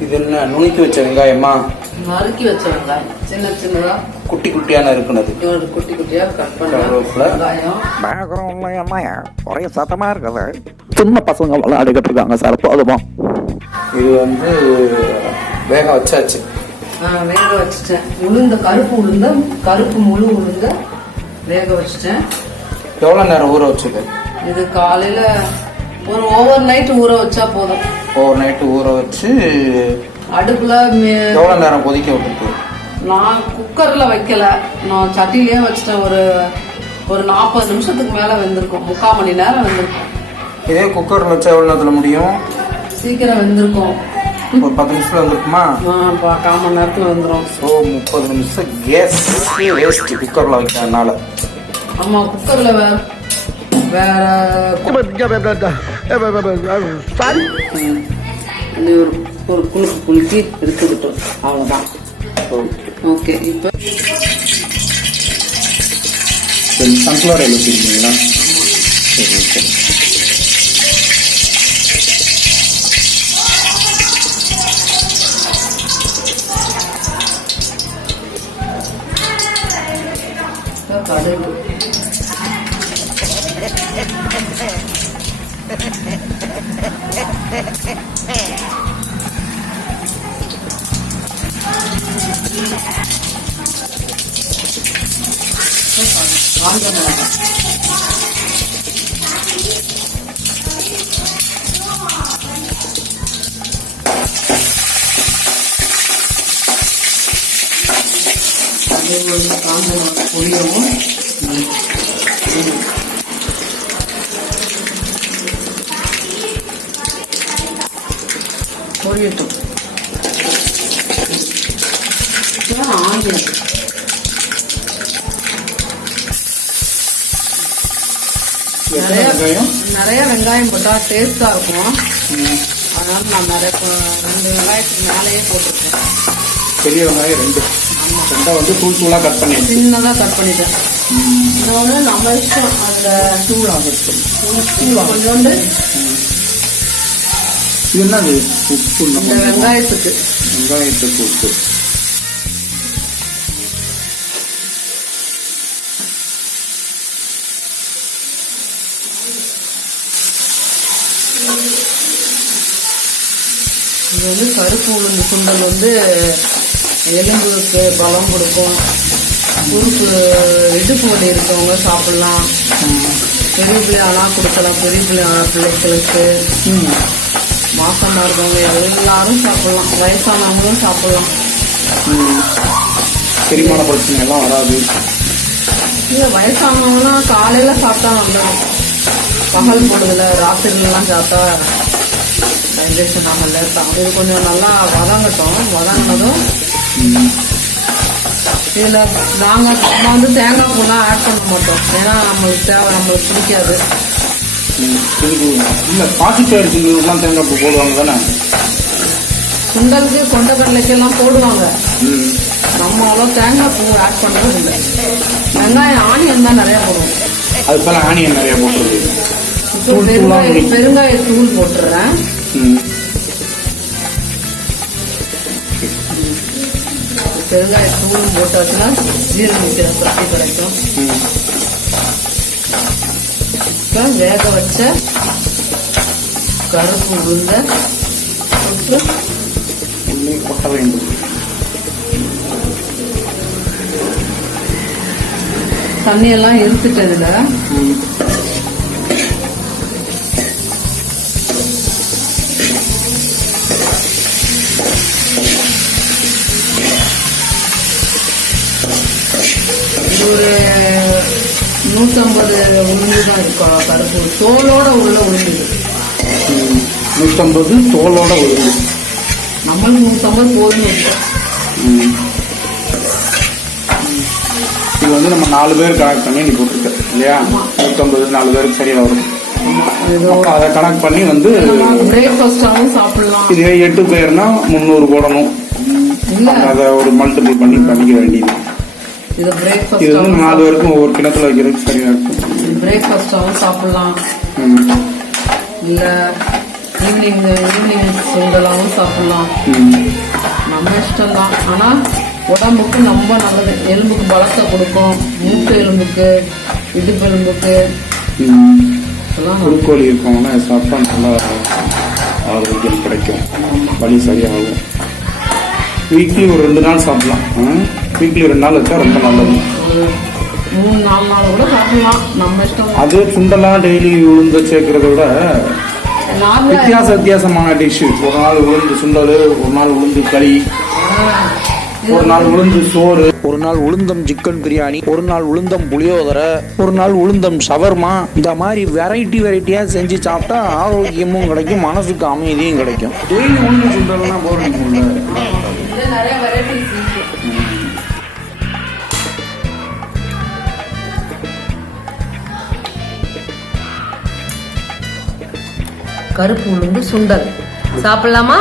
இது என்ன நுணுக்கி வச்ச வெங்காயமா? நறுக்கி வச்ச வெங்காயம். சின்ன சின்னதா. குட்டி குட்டியான இருக்குனது ஒரு குட்டி குட்டியா கட் பண்ண ஒரே சத்தமா இருக்குது சின்ன பசங்க விளையாடிக்கிட்டு இருக்காங்க சார் போதுமா? இது வந்து வேக வச்சாச்சு. ஆ, வேக வச்சுட்டேன். உளுந்த கருப்பு உளுந்த கருப்பு முழு உளுந்த வேக வச்சுட்டேன். எவ்வளோ நேரம் ஊற வச்சது? இது காலையில ஒரு ஓவர் நைட் ஊற வச்சா போதும். ஓவர் நைட்டு ஊற வச்சு அடுப்புல எவ்வளோ நேரம் கொதிக்க விட்டுருக்கு? நான் குக்கர்ல வைக்கல. நான் சட்டிலேயே வச்சுட்டேன் ஒரு ஒரு நாற்பது நிமிஷத்துக்கு மேல வெந்திருக்கும். முக்கால் மணி நேரம் வெந்திருக்கும். இதே குக்கரில் வச்சா எவ்வளோ நேரத்தில் முடியும்? சீக்கிரம் வெந்திருக்கும். ஒரு பத்து நிமிஷத்தில் வந்துருக்குமா? கால் மணி நேரத்துல வந்துரும். ஸோ முப்பது நிமிஷம். கேஸ் வேஸ்ட் குக்கரில் வைக்கிறதுனால. ஆமா குக்கர்ல வேற வேற இது ஒரு ஒரு குலுக்கு குலுக்கி எடுத்துக்கிட்டோம் அவ்வளவுதான். ஓகே இப்போ? சன்ஃப்ளவர் ஆயில் வச்சுருக்கீங்களா? சரி ஓகே. கடுகு. காஞ்ச நிறைய நிறைய வெங்காயம் போட்டா டேஸ்டா இருக்கும். அதனால நான் நிறைய ரெண்டு வெங்காயத்துக்கு மேலேயே போட்டிருக்கேன். பெரிய வெங்காயம் ரெண்டு. ரெண்டை வந்து தூள் தூளாக கட் பண்ணிடுச்சு சின்னதா கட் பண்ணிட்டேன். இன்னொன்று நம்ம இஷ்டம் அதுல தூளாக கட் கொஞ்சோண்டு இது என்னது? உப்பு வெங்காயத்துக்கு. வெங்காயத்துக்கு உப்பு இது வந்து கருப்பு உளுந்து சுண்டல் வந்து எலும்புக்கு பலம் கொடுக்கும். குறுக்கு இடுப்பு வலி இருக்கவங்க சாப்பிடலாம். பெரிய பிள்ளையானா கொடுக்கலாம் பெரிய பிள்ளையான பிள்ளைகளுக்கு. மாசமா இருக்கவங்க எல்லாரும் சாப்பிடலாம். வயசானவங்களும் சாப்பிடலாம். செரிமான பிரச்சனை எல்லாம் வராது. இல்லை வயசானவங்கலாம் காலையில சாப்பிட்டா வந்துடும் பகல் பொழுதுல ராத்திரிலாம் சாப்பிட்டா டைஜஷன் ஆகல த- இது கொஞ்சம் நல்லா வதங்கட்டும். வதங்கினதும் இதில் நாங்கள் நம்ம வந்து தேங்காய் பூலாம் ஆட் பண்ண மாட்டோம். ஏன்னா நம்மளுக்கு தேவை நம்மளுக்கு பிடிக்காது. இல்லை பாசிப்பயிறு சிங்குலாம் தேங்காய் பூ போடுவாங்க தானே? சுண்டலுக்கு கொண்டக்கடலைக்கெல்லாம் போடுவாங்க. நம்ம அவ்வளோ தேங்காய் பூ ஆட் பண்ணுறது இல்லை. வெங்காயம் ஆனியன் தான் நிறையா போடுவோம். அது போல ஆனியன் நிறைய போட்டுருக்கு இப்போ பெருங்காய. பெருங்காய தூள் போட்டுறேன். ம் பெருங்காய தூளும் போட்டாச்சுன்னா ஜீரணம் சக்தி கிடைக்கும் ம் இப்போ வேக வச்ச கருப்பு உளுந்த போட்டு உள்ளே கொட்ட வேண்டும் தண்ணியெல்லாம் இருத்துட்டதுல நூற்றம்பது உளுந்து தான் இருக்கும் கருப்பு தோலோட உள்ள உளுந்து. நூற்றம்பது தோலோட உளுந்து நம்மளுக்கு நூற்றம்பது போதும்னு இருக்கும். ம். இது வந்து நம்ம நாலு பேர் கணக்கு பண்ணி நீ போட்டிருக்க இல்லையா? நூற்றம்பது நாலு பேருக்கு சரியா வரும். அதை கணக்கு பண்ணி வந்து பிரேக்ஃபாஸ்டாகவும் சாப்பிடலாம். இதே எட்டு பேர்னா முந்நூறு போடணும். அதை ஒரு மல்டிபிள் பண்ணி பண்ணிக்க வேண்டியது இது இது வந்து நாலு பேருக்கும் ஒவ்வொரு கிணத்துல வைக்கிறதுக்கு சரியா இருக்கும். பிரேக்ஃபாஸ்டாகவும் சாப்பிடலாம். இல்ல ஈவினிங் ஈவினிங் சுண்டலாவும் சாப்பிடலாம். நம்ம இஷ்டம் தான் ஆனா உடம்புக்கு ரொம்ப நல்லது. எலும்புக்கு பலத்தை கொடுக்கும். மூட்டு எலும்புக்கு இடுப்பு எலும்புக்கு. குறுக்கோழி இருக்கவங்க சாப்பிட்டா நல்லா ஆரோக்கியம் கிடைக்கும். வலி சரியாகும். வீக்லி ஒரு ரெண்டு நாள் சாப்பிடலாம். வீக்லி ரெண்டு நாள் வச்சா ரொம்ப நல்லது. ஒரு மூணு நாலு நாள் கூட சாப்பிடலாம். நம்ம இஷ்டம். தான். அது சுண்டெல்லாம் டெய்லி உளுந்து சேர்க்கறத விட நார்மலா வித்தியாச வித்தியாசமான டிஷ் ஒரு நாள் உளுந்து சுண்டல் ஒரு நாள் உளுந்து களி ஒரு நாள் உளுந்து சோறு ஒரு நாள் உளுந்தம் சிக்கன் பிரியாணி ஒரு நாள் உளுந்தம் புளியோதரை ஒரு நாள் உளுந்தம் ஷவர்மா. இந்த மாதிரி வெரைட்டி வெரைட்டியாக செஞ்சு சாப்பிட்டா ஆரோக்கியமும் கிடைக்கும் மனசுக்கு அமைதியும் கிடைக்கும். டெய்லி உளுந்து சுண்டல்னா போர் அடிக்கும்ல நிறைய வெரைட்டிஸ் இருக்கு கருப்பு உளுந்து சுண்டல். சாப்பிடலாமா?